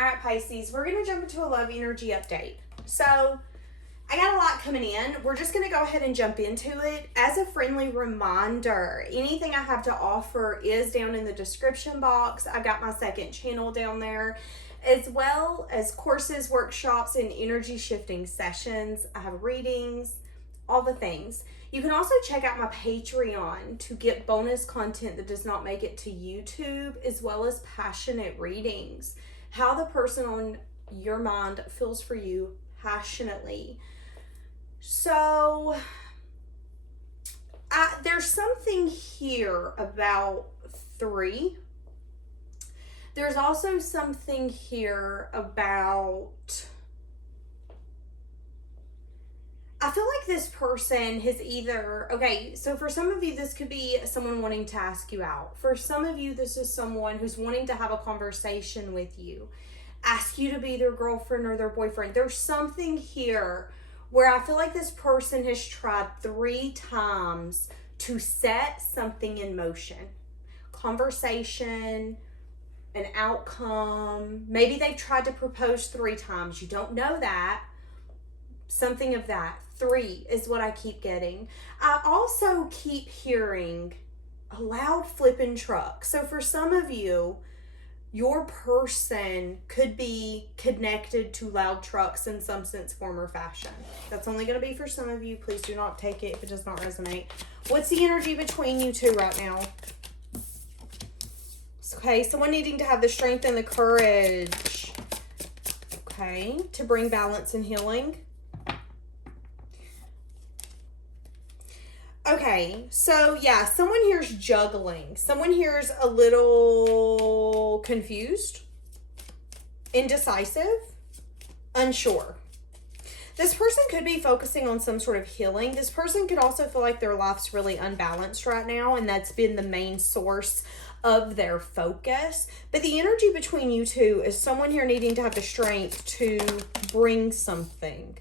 All right, Pisces, we're going to jump into a love energy update. So, I got a lot coming in. We're just going to go ahead and jump into it. As a friendly reminder, anything I have to offer is down in the description box. I've got my second channel down there, as well as courses, workshops, and energy shifting sessions. I have readings, all the things. You can also check out my Patreon to get bonus content that does not make it to YouTube, as well as passionate readings. How the person on your mind feels for you passionately. So, there's something here about 3. There's also something here about, I feel like this person has either, okay, so for some of you, this could be someone wanting to ask you out. For some of you, this is someone who's wanting to have a conversation with you, ask you to be their girlfriend or their boyfriend. There's something here where I feel like this person has tried 3 times to set something in motion. Conversation, an outcome. Maybe they've tried to propose 3 times. You don't know that. Something of that. 3 is what I keep getting. I also keep hearing a loud flipping truck. So for some of you, your person could be connected to loud trucks in some sense, form, or fashion. That's only going to be for some of you. Please do not take it if it does not resonate. What's the energy between you two right now? Okay, someone needing to have the strength and the courage, okay, to bring balance and healing. Okay, so yeah, someone here's juggling. Someone here's a little confused, indecisive, unsure. This person could be focusing on some sort of healing. This person could also feel like their life's really unbalanced right now, and that's been the main source of their focus. But the energy between you two is someone here needing to have the strength to bring something.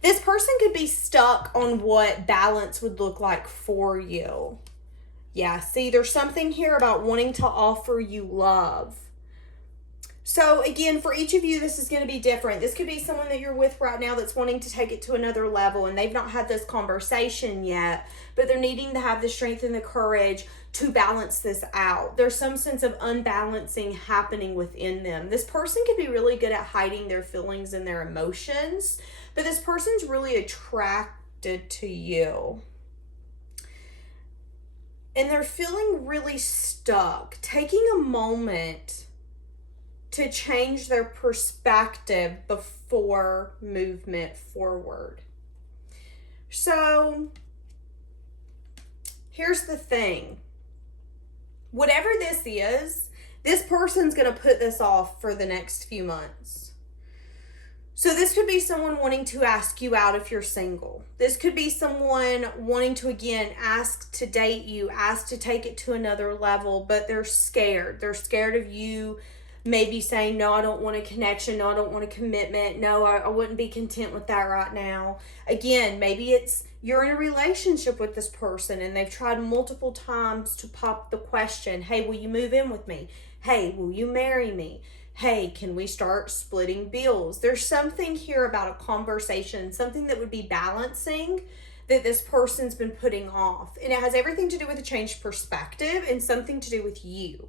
This person could be stuck on what balance would look like for you. Yeah, see, there's something here about wanting to offer you love. So again, for each of you, this is going to be different. This could be someone that you're with right now that's wanting to take it to another level, and they've not had this conversation yet, but they're needing to have the strength and the courage to balance this out. There's some sense of unbalancing happening within them. This person could be really good at hiding their feelings and their emotions, but this person's really attracted to you. And they're feeling really stuck, taking a moment to change their perspective before movement forward. So, here's the thing. Whatever this is, this person's going to put this off for the next few months. So this could be someone wanting to ask you out if you're single. This could be someone wanting to, again, ask to date you, ask to take it to another level, but they're scared. They're scared of you maybe saying, no, I don't want a connection. No, I don't want a commitment. No, I wouldn't be content with that right now. Again, maybe it's you're in a relationship with this person and they've tried multiple times to pop the question, hey, will you move in with me? Hey, will you marry me? Hey, can we start splitting bills? There's something here about a conversation, something that would be balancing that this person's been putting off. And it has everything to do with a changed perspective and something to do with you.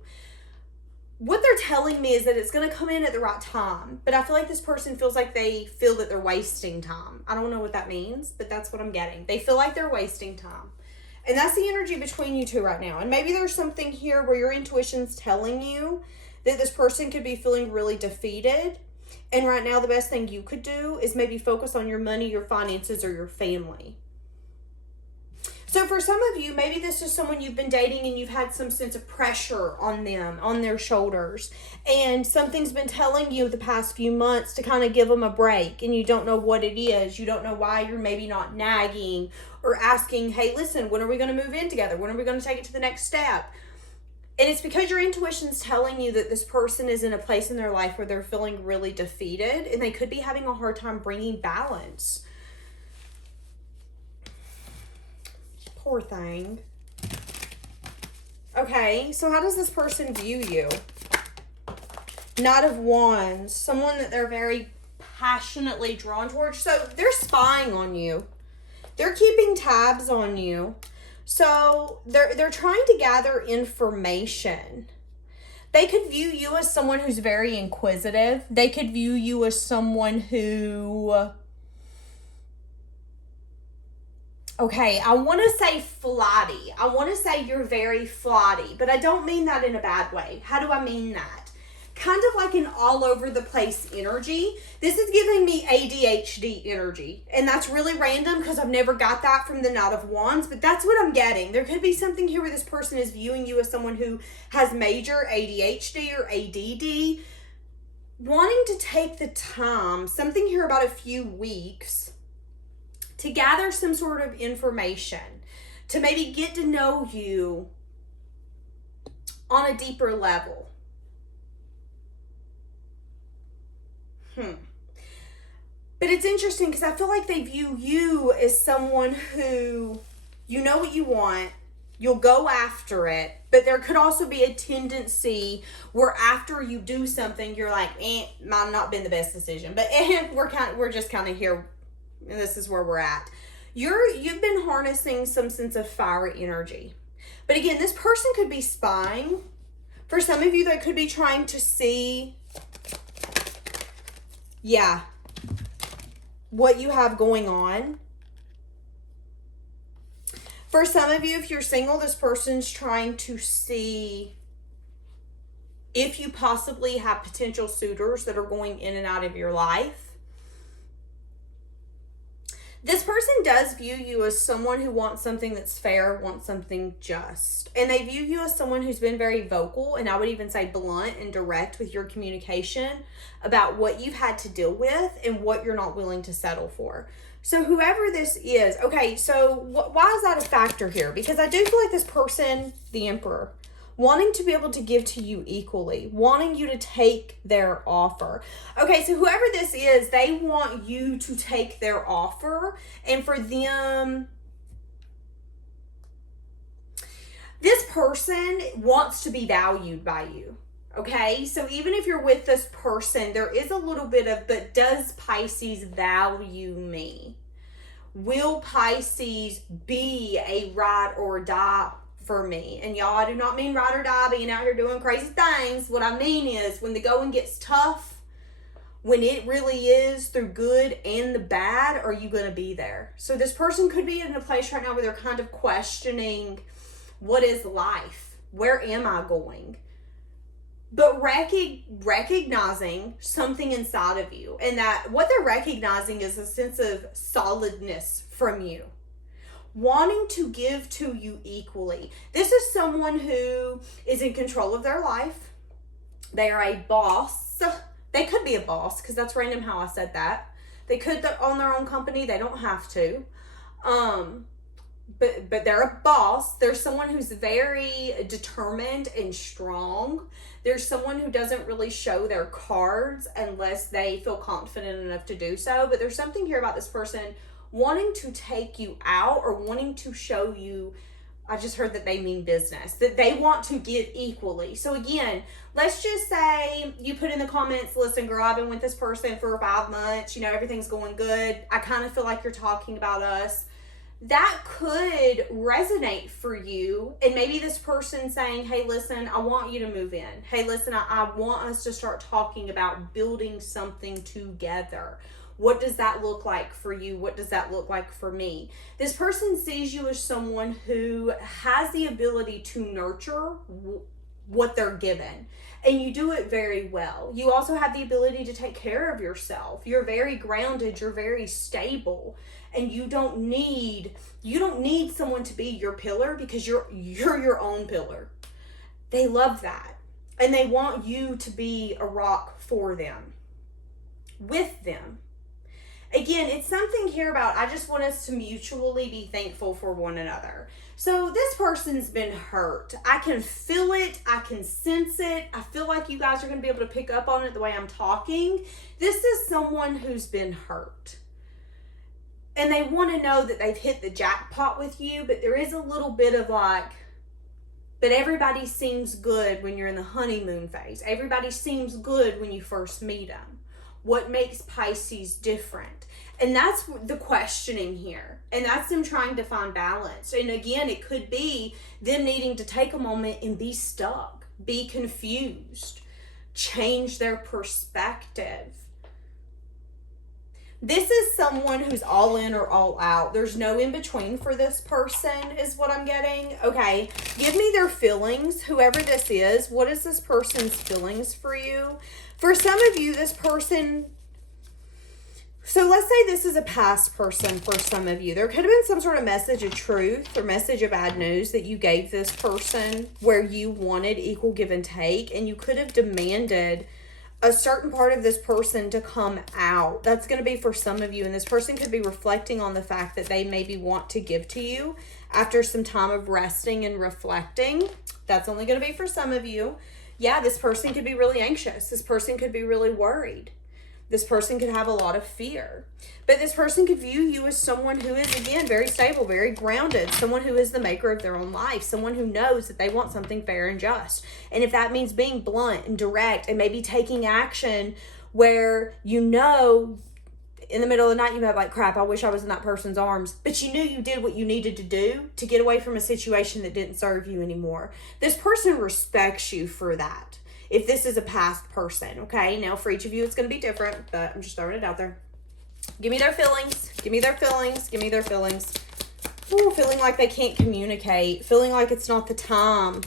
What they're telling me is that it's going to come in at the right time, but I feel like this person feels like they feel that they're wasting time. I don't know what that means, but that's what I'm getting. They feel like they're wasting time. And that's the energy between you two right now. And maybe there's something here where your intuition's telling you that this person could be feeling really defeated. And right now, the best thing you could do is maybe focus on your money, your finances, or your family. So for some of you, maybe this is someone you've been dating and you've had some sense of pressure on them, on their shoulders. And something's been telling you the past few months to kind of give them a break. And you don't know what it is. You don't know why you're maybe not nagging or asking, hey, listen, when are we going to move in together? When are we going to take it to the next step? And it's because your intuition's telling you that this person is in a place in their life where they're feeling really defeated. And they could be having a hard time bringing balance. Poor thing. Okay, so how does this person view you? Knight of Wands, someone that they're very passionately drawn towards. So they're spying on you. They're keeping tabs on you. So they're trying to gather information. They could view you as someone who's very inquisitive. They could view you as someone who, okay, I want to say flighty. I want to say you're very flighty, but I don't mean that in a bad way. How do I mean that? Kind of like an all over the place energy. This is giving me ADHD energy. And that's really random because I've never got that from the Knight of Wands, but that's what I'm getting. There could be something here where this person is viewing you as someone who has major ADHD or ADD, wanting to take the time, something here about a few weeks, to gather some sort of information, to maybe get to know you on a deeper level. But it's interesting because I feel like they view you as someone who, you know what you want, you'll go after it, but there could also be a tendency where after you do something, you're like, might not been the best decision. But we're just kind of here, and this is where we're at. You've been harnessing some sense of fiery energy. But again, this person could be spying. For some of you, they could be trying to see, what you have going on. For some of you, if you're single, this person's trying to see if you possibly have potential suitors that are going in and out of your life. This person does view you as someone who wants something that's fair, wants something just. And they view you as someone who's been very vocal, and I would even say blunt and direct with your communication about what you've had to deal with and what you're not willing to settle for. So whoever this is, okay, so why is that a factor here? Because I do feel like this person, the Emperor, wanting to be able to give to you equally, wanting you to take their offer. Okay, so whoever this is, they want you to take their offer, and for them, this person wants to be valued by you. Okay, so even if you're with this person, there is a little bit of, but does Pisces value me? Will Pisces be a ride or die for me? And y'all, I do not mean ride or die being out here doing crazy things. What I mean is when the going gets tough, when it really is through good and the bad, are you going to be there? So this person could be in a place right now where they're kind of questioning, what is life? Where am I going? But recognizing something inside of you, and that what they're recognizing is a sense of solidness from you, wanting to give to you equally. This is someone who is in control of their life. They are a boss. They could be a boss, because that's random how I said that. They could own their own company. They don't have to. But they're a boss. There's someone who's very determined and strong. There's someone who doesn't really show their cards unless they feel confident enough to do so. But there's something here about this person wanting to take you out or wanting to show you, I just heard that they mean business, that they want to give equally. So again, let's just say you put in the comments, listen, girl, I've been with this person for 5 months. You know, everything's going good. I kind of feel like you're talking about us. That could resonate for you. And maybe this person saying, hey, listen, I want you to move in. Hey, listen, I want us to start talking about building something together. What does that look like for you? What does that look like for me? This person sees you as someone who has the ability to nurture what they're given. And you do it very well. You also have the ability to take care of yourself. You're very grounded. You're very stable. And you don't need someone to be your pillar, because you're your own pillar. They love that. And they want you to be a rock for them, with them. Again, it's something here about, I just want us to mutually be thankful for one another. So this person's been hurt. I can feel it. I can sense it. I feel like you guys are going to be able to pick up on it the way I'm talking. This is someone who's been hurt. And they want to know that they've hit the jackpot with you, but there is a little bit of like, But everybody seems good when you're in the honeymoon phase. Everybody seems good when you first meet them. What makes Pisces different? And that's the questioning here. And that's them trying to find balance. And again, it could be them needing to take a moment and be stuck, be confused, change their perspective. This is someone who's all in or all out. There's no in between for this person is what I'm getting. Okay, give me their feelings. Whoever this is, what is this person's feelings for you? For some of you, this person... So let's say this is a past person for some of you. There could have been some sort of message of truth or message of bad news that you gave this person where you wanted equal give and take, and you could have demanded a certain part of this person to come out. That's going to be for some of you, and this person could be reflecting on the fact that they maybe want to give to you after some time of resting and reflecting. That's only going to be for some of you. Yeah, this person could be really anxious. This person could be really worried. This person could have a lot of fear. But this person could view you as someone who is, again, very stable, very grounded, someone who is the maker of their own life, someone who knows that they want something fair and just. And if that means being blunt and direct and maybe taking action where you know in the middle of the night you have like, crap, I wish I was in that person's arms, but you knew you did what you needed to do to get away from a situation that didn't serve you anymore. This person respects you for that. If this is a past person, okay? Now, for each of you, it's going to be different, but I'm just throwing it out there. Give me their feelings. Give me their feelings. Give me their feelings. Ooh, feeling like they can't communicate. Feeling like it's not the time.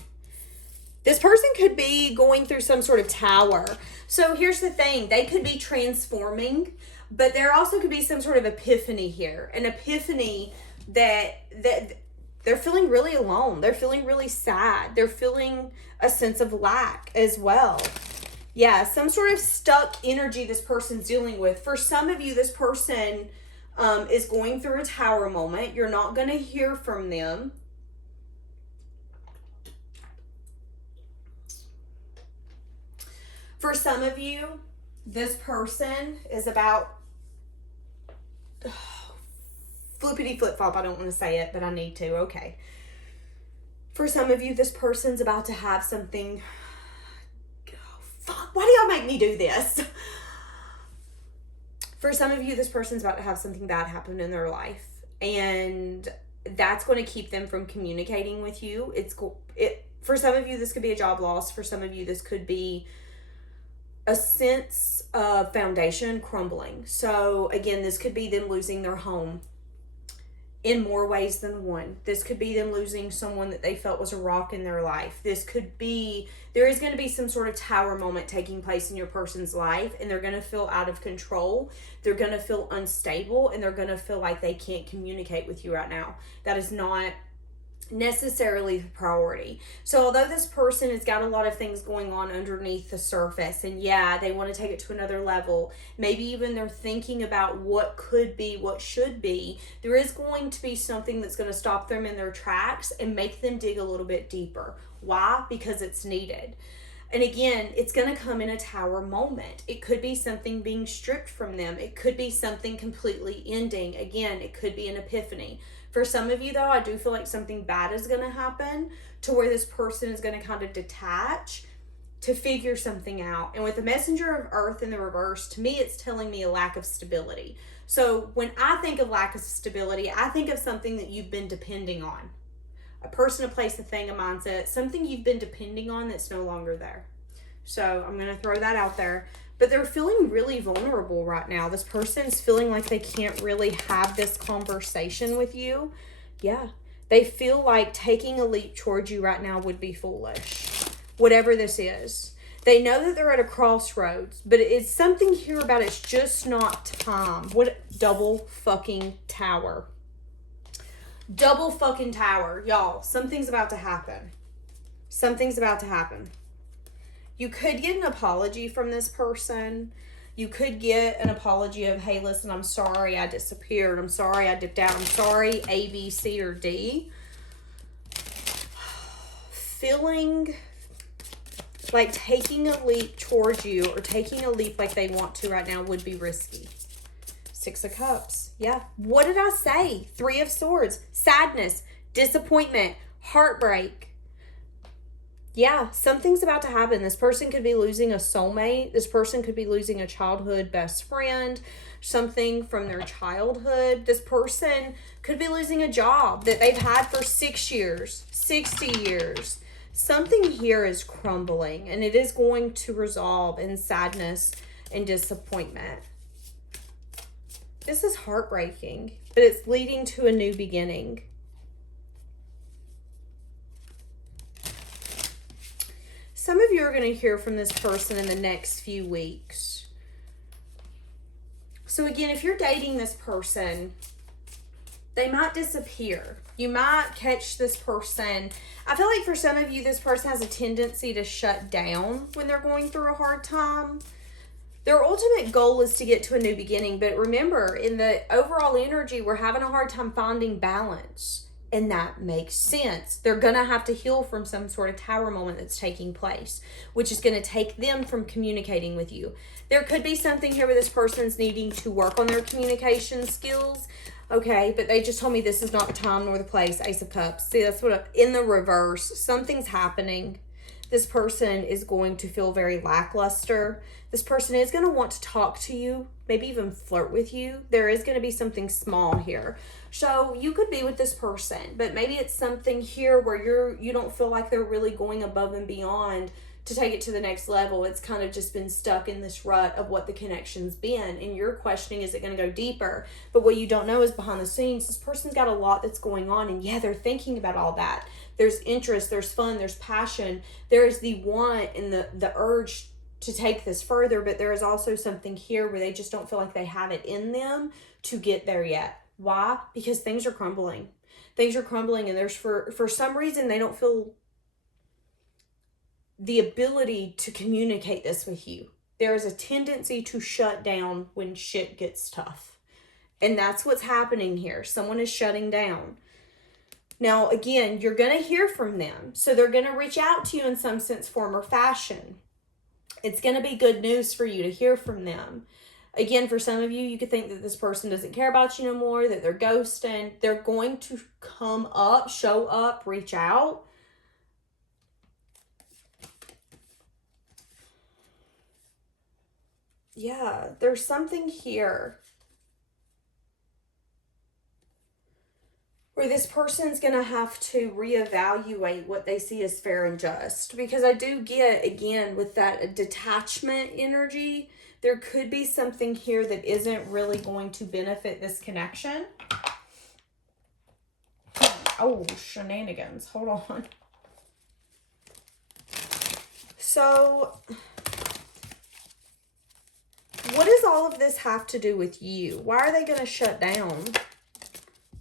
This person could be going through some sort of tower. So here's the thing. They could be transforming, but there also could be some sort of epiphany here. An epiphany that they're feeling really alone. They're feeling really sad. They're feeling a sense of lack as well. Yeah, some sort of stuck energy this person's dealing with. For some of you, this person is going through a tower moment. You're not going to hear from them. For some of you, this person is about... flippity flip-flop, I don't want to say it, but I need to. Okay. For some of you, this person's about to have something... Oh, fuck, why do y'all make me do this? For some of you, this person's about to have something bad happen in their life, and that's going to keep them from communicating with you. For some of you, this could be a job loss. For some of you, this could be a sense of foundation crumbling. So again, this could be them losing their home in more ways than one. This could be them losing someone that they felt was a rock in their life. This could be, there is going to be some sort of tower moment taking place in your person's life, and they're going to feel out of control. They're going to feel unstable, and they're going to feel like they can't communicate with you right now. That is not necessarily the priority. So although this person has got a lot of things going on underneath the surface, and yeah, they want to take it to another level, maybe even they're thinking about what could be, what should be, there is going to be something that's going to stop them in their tracks and make them dig a little bit deeper. Why? Because it's needed. And again, it's going to come in a tower moment. It could be something being stripped from them. It could be something completely ending. Again, it could be an epiphany. For some of you, though, I do feel like something bad is going to happen to where this person is going to kind of detach to figure something out. And with the Messenger of Earth in the reverse, to me, it's telling me a lack of stability. So when I think of lack of stability, I think of something that you've been depending on. A person, a place, a thing, a mindset, something you've been depending on that's no longer there. So I'm going to throw that out there. But they're feeling really vulnerable right now. This person's feeling like they can't really have this conversation with you. Yeah. They feel like taking a leap towards you right now would be foolish. Whatever this is. They know that they're at a crossroads, but it's something here about it's just not time. What double fucking tower. Double fucking tower. Y'all, something's about to happen. Something's about to happen. You could get an apology from this person. You could get an apology of, hey, listen, I'm sorry I disappeared. I'm sorry I dipped out. I'm sorry, A, B, C, or D. Feeling like taking a leap towards you or taking a leap like they want to right now would be risky. 6 of Cups. Yeah. What did I say? 3 of Swords. Sadness. Disappointment. Heartbreak. Yeah, something's about to happen. This person could be losing a soulmate. This person could be losing a childhood best friend, something from their childhood. This person could be losing a job that they've had for 6 years, 60 years. Something here is crumbling, and it is going to resolve in sadness and disappointment. This is heartbreaking, but it's leading to a new beginning. Some of you are going to hear from this person in the next few weeks. So again, if you're dating this person, they might disappear. You might catch this person. I feel like for some of you, this person has a tendency to shut down when they're going through a hard time. Their ultimate goal is to get to a new beginning. But remember, in the overall energy, we're having a hard time finding balance. And that makes sense. They're going to have to heal from some sort of tower moment that's taking place, which is going to take them from communicating with you. There could be something here where this person's needing to work on their communication skills. Okay, but they just told me this is not the time nor the place. Ace of Cups. See, that's what in the reverse. Something's happening. This person is going to feel very lackluster. This person is going to want to talk to you, maybe even flirt with you. There is going to be something small here. So you could be with this person, but maybe it's something here where you don't feel like they're really going above and beyond to take it to the next level. It's kind of just been stuck in this rut of what the connection's been, and you're questioning, is it going to go deeper? But what you don't know is behind the scenes, this person's got a lot that's going on, and yeah, they're thinking about all that. There's interest, there's fun, there's passion, there is the want and the urge to take this further, but there is also something here where they just don't feel like they have it in them to get there yet. Why? Because things are crumbling. Things are crumbling, and there's for some reason they don't feel the ability to communicate this with you. There is a tendency to shut down when shit gets tough. And that's what's happening here. Someone is shutting down. Now, again, you're going to hear from them. So they're going to reach out to you in some sense, form, or fashion. It's going to be good news for you to hear from them. Again, for some of you, you could think that this person doesn't care about you no more, that they're ghosting. They're going to come up, show up, reach out. Yeah, there's something here where this person's going to have to reevaluate what they see as fair and just. Because I do get, again, with that detachment energy, there could be something here that isn't really going to benefit this connection. Oh, shenanigans. Hold on. So, what does all of this have to do with you? Why are they going to shut down?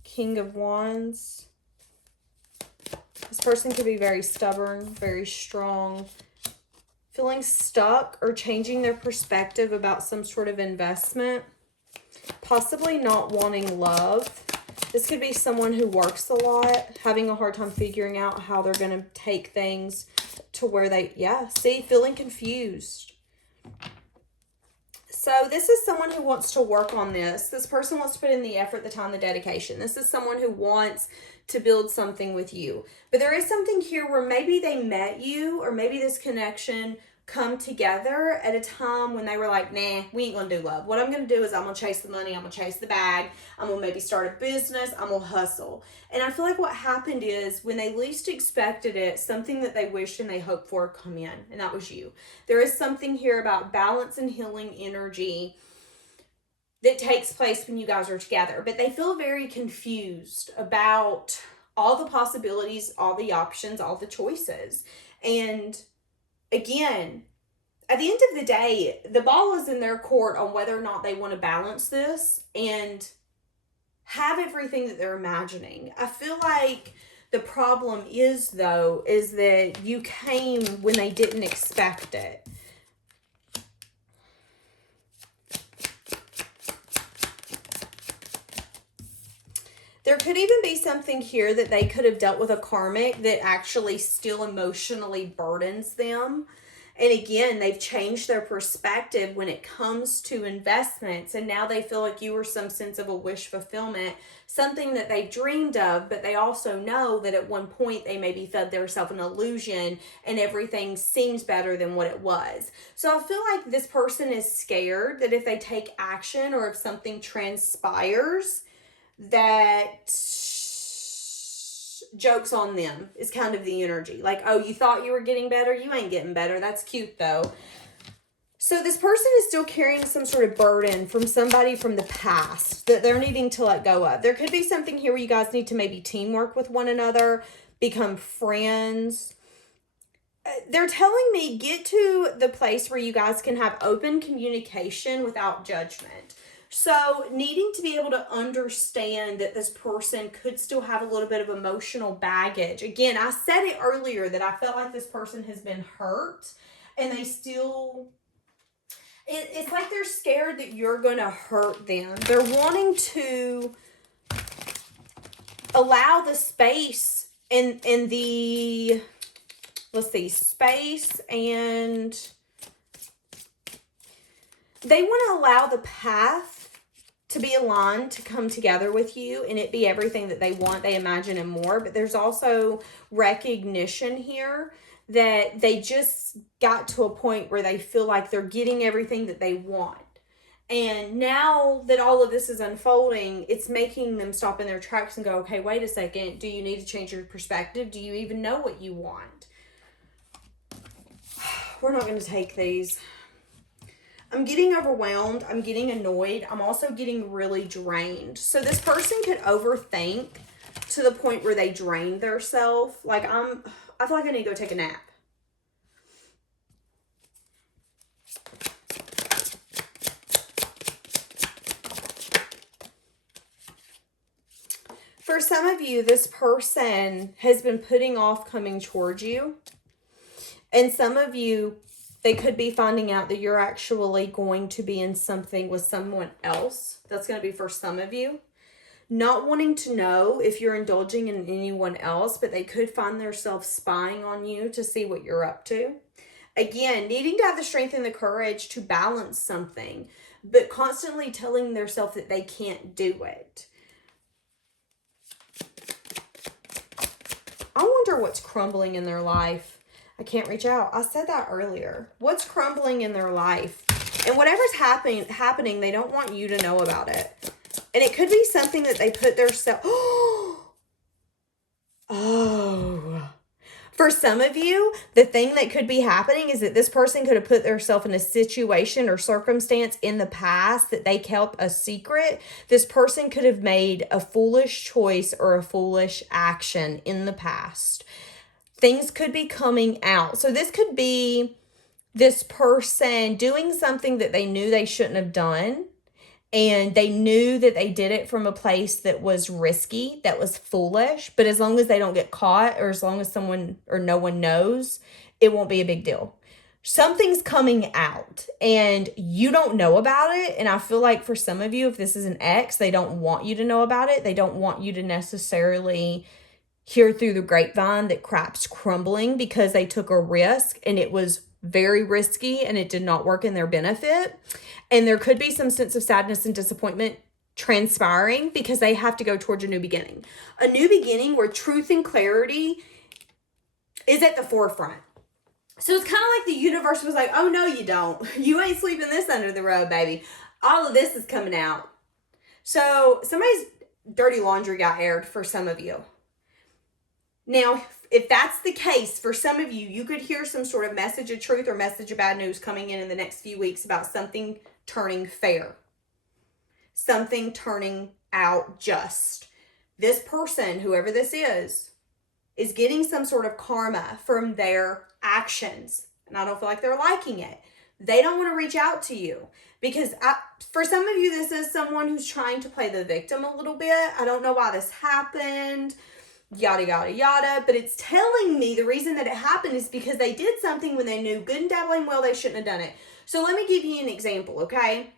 King of Wands. This person could be very stubborn, very strong, feeling stuck or changing their perspective about some sort of investment, possibly not wanting love. This could be someone who works a lot, having a hard time figuring out how they're going to take things to where they, feeling confused. So this is someone who wants to work on this. This person wants to put in the effort, the time, the dedication. This is someone who wants to build something with you. But there is something here where maybe they met you, or maybe this connection come together at a time when they were like, nah, we ain't gonna do love. What I'm gonna do is I'm gonna chase the money, I'm gonna chase the bag, I'm gonna maybe start a business, I'm gonna hustle. And I feel like what happened is when they least expected it, something that they wished and they hoped for come in, and that was you. There is something here about balance and healing energy that takes place when you guys are together, but they feel very confused about all the possibilities, all the options, all the choices. And again, at the end of the day, the ball is in their court on whether or not they want to balance this and have everything that they're imagining. I feel like the problem is, though, is that you came when they didn't expect it. There could even be something here that they could have dealt with a karmic that actually still emotionally burdens them. And again, they've changed their perspective when it comes to investments. And now they feel like you were some sense of a wish fulfillment, something that they dreamed of, but they also know that at one point they maybe fed themselves an illusion and everything seems better than what it was. So I feel like this person is scared that if they take action or if something transpires, that joke's on them is kind of the energy. Like, oh, you thought you were getting better? You ain't getting better. That's cute though. So this person is still carrying some sort of burden from somebody from the past that they're needing to let go of. There could be something here where you guys need to maybe teamwork with one another, become friends. They're telling me get to the place where you guys can have open communication without judgment. So needing to be able to understand that this person could still have a little bit of emotional baggage. Again, I said it earlier that I felt like this person has been hurt and they still... It's like they're scared that you're going to hurt them. They're wanting to allow the space and the... Let's see, space and... They want to allow the path to be aligned, to come together with you, and it be everything that they want, they imagine, and more. But there's also recognition here that they just got to a point where they feel like they're getting everything that they want. And now that all of this is unfolding, it's making them stop in their tracks and go, okay, wait a second. Do you need to change your perspective? Do you even know what you want? We're not going to take these. I'm getting overwhelmed. I'm getting annoyed. I'm also getting really drained. So this person could overthink to the point where they drain themselves. Like I feel like I need to go take a nap. For some of you, this person has been putting off coming towards you. And some of you, they could be finding out that you're actually going to be in something with someone else. That's going to be for some of you. Not wanting to know if you're indulging in anyone else, but they could find themselves spying on you to see what you're up to. Again, needing to have the strength and the courage to balance something, but constantly telling themselves that they can't do it. I wonder what's crumbling in their life. I can't reach out. I said that earlier. What's crumbling in their life? And whatever's happening, they don't want you to know about it. And it could be something that they put themselves... Oh. For some of you, the thing that could be happening is that this person could have put themselves in a situation or circumstance in the past that they kept a secret. This person could have made a foolish choice or a foolish action in the past. Things could be coming out. So this could be this person doing something that they knew they shouldn't have done. And they knew that they did it from a place that was risky, that was foolish. But as long as they don't get caught, or as long as someone or no one knows, it won't be a big deal. Something's coming out and you don't know about it. And I feel like for some of you, if this is an ex, they don't want you to know about it. They don't want you to necessarily hear through the grapevine that crap's crumbling because they took a risk and it was very risky and it did not work in their benefit. And there could be some sense of sadness and disappointment transpiring because they have to go towards a new beginning. A new beginning where truth and clarity is at the forefront. So it's kind of like the universe was like, oh no, you don't. You ain't sleeping this under the rug, baby. All of this is coming out. So somebody's dirty laundry got aired for some of you. Now, if that's the case, for some of you, you could hear some sort of message of truth or message of bad news coming in the next few weeks about something turning fair. Something turning out just. This person, whoever this is getting some sort of karma from their actions. And I don't feel like they're liking it. They don't want to reach out to you. Because for some of you, this is someone who's trying to play the victim a little bit. I don't know why this happened. Yada, yada, yada. But it's telling me the reason that it happened is because they did something when they knew good and dabbling well they shouldn't have done it. So let me give you an example, okay?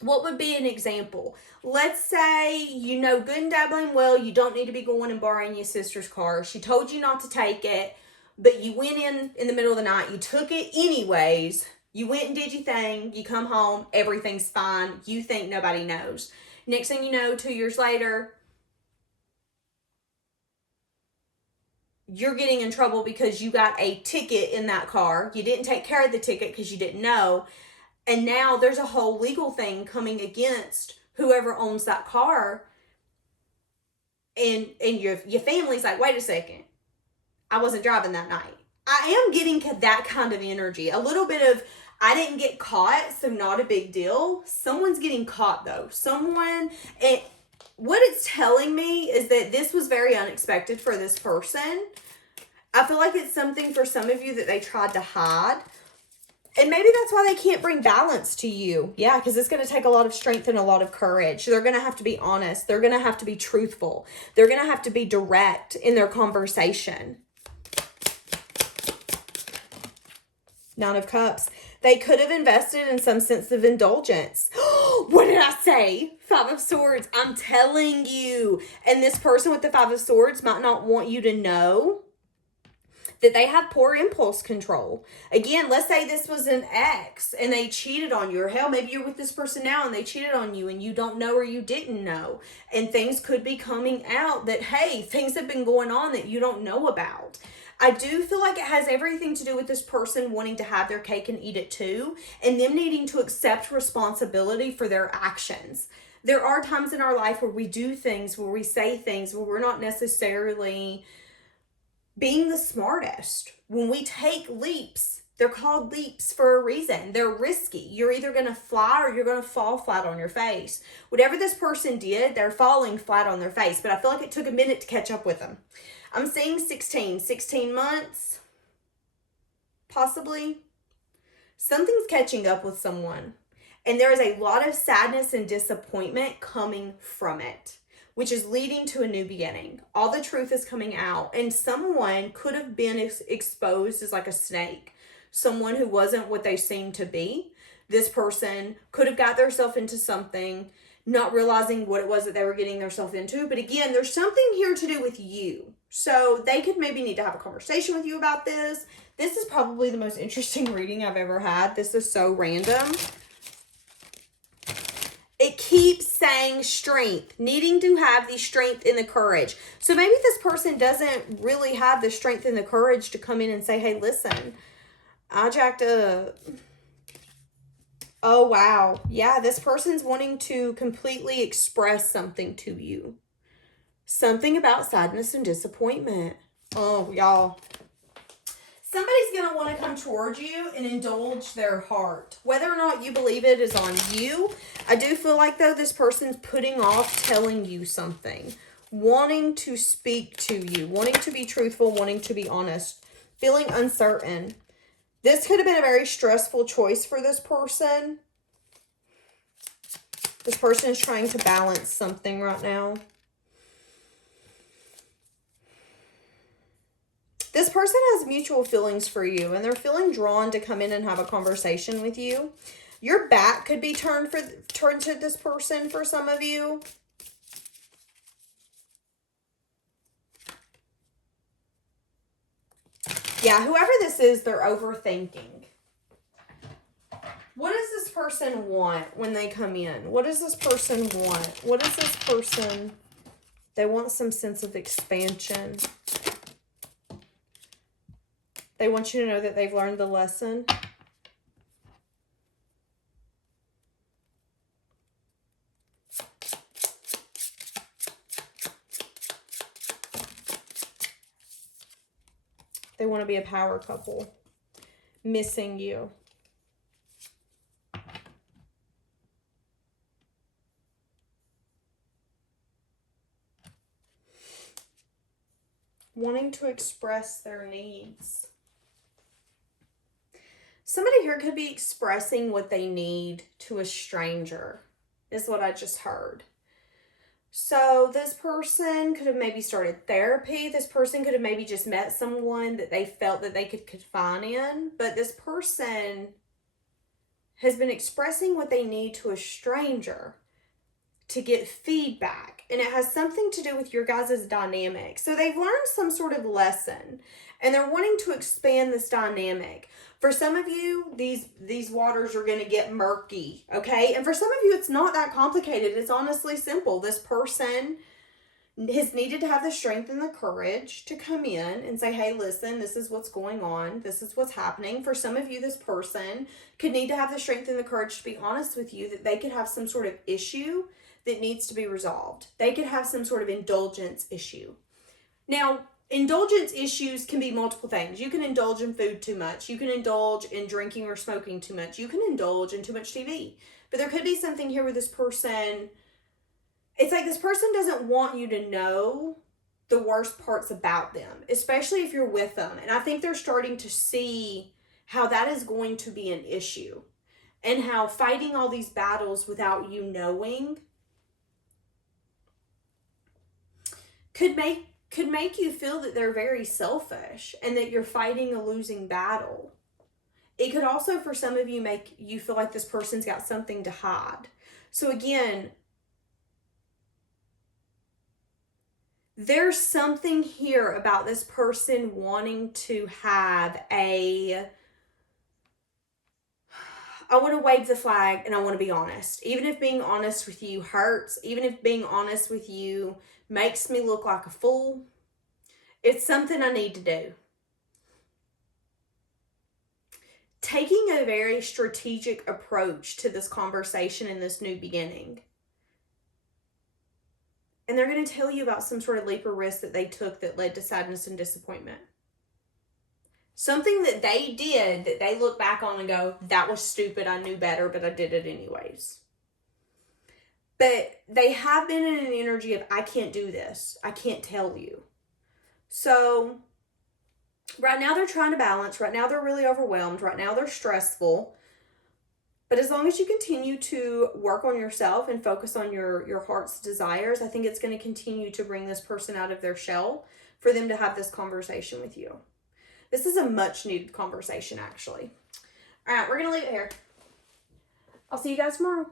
What would be an example? Let's say you know good and dabbling well you don't need to be going and borrowing your sister's car. She told you not to take it, but you went in the middle of the night, you took it anyways, you went and did your thing, you come home, everything's fine, you think nobody knows. Next thing you know, 2 years later, you're getting in trouble because you got a ticket in that car. You didn't take care of the ticket because you didn't know. And now there's a whole legal thing coming against whoever owns that car. And your family's like, wait a second, I wasn't driving that night. I am getting that kind of energy. A little bit of, I didn't get caught, so not a big deal. Someone's getting caught though. And what it's telling me is that this was very unexpected for this person. I feel like it's something for some of you that they tried to hide. And maybe that's why they can't bring balance to you. Yeah, because it's going to take a lot of strength and a lot of courage. They're going to have to be honest. They're going to have to be truthful. They're going to have to be direct in their conversation. Nine of Cups. They could have invested in some sense of indulgence. What did I say? Five of Swords. I'm telling you. And this person with the Five of Swords might not want you to know that they have poor impulse control. Again, let's say this was an ex and they cheated on you. Or hell, maybe you're with this person now and they cheated on you and you don't know or you didn't know. And things could be coming out that, hey, things have been going on that you don't know about. I do feel like it has everything to do with this person wanting to have their cake and eat it too, and them needing to accept responsibility for their actions. There are times in our life where we do things, where we say things, where we're not necessarily being the smartest. When we take leaps, they're called leaps for a reason. They're risky. You're either going to fly or you're going to fall flat on your face. Whatever this person did, they're falling flat on their face, but I feel like it took a minute to catch up with them. I'm seeing 16 months, possibly. Something's catching up with someone, and there is a lot of sadness and disappointment coming from it, which is leading to a new beginning. All the truth is coming out, and someone could have been exposed as like a snake, someone who wasn't what they seemed to be. This person could have got themselves into something, not realizing what it was that they were getting themselves into. But again, there's something here to do with you. So they could maybe need to have a conversation with you about this. This is probably the most interesting reading I've ever had. This is so random. It keeps saying strength, needing to have the strength and the courage. So maybe this person doesn't really have the strength and the courage to come in and say, hey, listen, I jacked up. Oh, wow. Yeah, this person's wanting to completely express something to you. Something about sadness and disappointment. Oh, y'all. Somebody's going to want to come towards you and indulge their heart. Whether or not you believe it is on you. I do feel like, though, this person's putting off telling you something. Wanting to speak to you. Wanting to be truthful. Wanting to be honest. Feeling uncertain. This could have been a very stressful choice for this person. This person is trying to balance something right now. This person has mutual feelings for you, and they're feeling drawn to come in and have a conversation with you. Your back could be turned to this person for some of you. Yeah, whoever this is, they're overthinking. What does this person want when they come in? What does this person want? What is this person? They want some sense of expansion. They want you to know that they've learned the lesson. They want to be a power couple. Missing you. Wanting to express their needs. Somebody here could be expressing what they need to a stranger, is what I just heard. So this person could have maybe started therapy. This person could have maybe just met someone that they felt that they could confide in. But this person has been expressing what they need to a stranger to get feedback. And it has something to do with your guys' dynamic. So they've learned some sort of lesson. And they're wanting to expand this dynamic. For some of you, these waters are going to get murky, okay? And for some of you, it's not that complicated. It's honestly simple. This person has needed to have the strength and the courage to come in and say, hey, listen, this is what's going on. This is what's happening. For some of you, this person could need to have the strength and the courage to be honest with you that they could have some sort of issue that needs to be resolved. They could have some sort of indulgence issue. Now, indulgence issues can be multiple things. You can indulge in food too much. You can indulge in drinking or smoking too much. You can indulge in too much TV. But there could be something here with this person. It's like this person doesn't want you to know the worst parts about them, especially if you're with them. And I think they're starting to see how that is going to be an issue and how fighting all these battles without you knowing could make you feel that they're very selfish and that you're fighting a losing battle. It could also, for some of you, make you feel like this person's got something to hide. So again, there's something here about this person wanting to have I want to wave the flag and I want to be honest. Even if being honest with you hurts, even if being honest with you makes me look like a fool, it's something I need to do. Taking a very strategic approach to this conversation and this new beginning. And they're going to tell you about some sort of leap or risk that they took that led to sadness and disappointment. Something that they did that they look back on and go, that was stupid, I knew better, but I did it anyways. But they have been in an energy of, I can't do this. I can't tell you. So right now they're trying to balance. Right now they're really overwhelmed. Right now they're stressful. But as long as you continue to work on yourself and focus on your heart's desires, I think it's going to continue to bring this person out of their shell for them to have this conversation with you. This is a much needed conversation, actually. All right, we're going to leave it here. I'll see you guys tomorrow.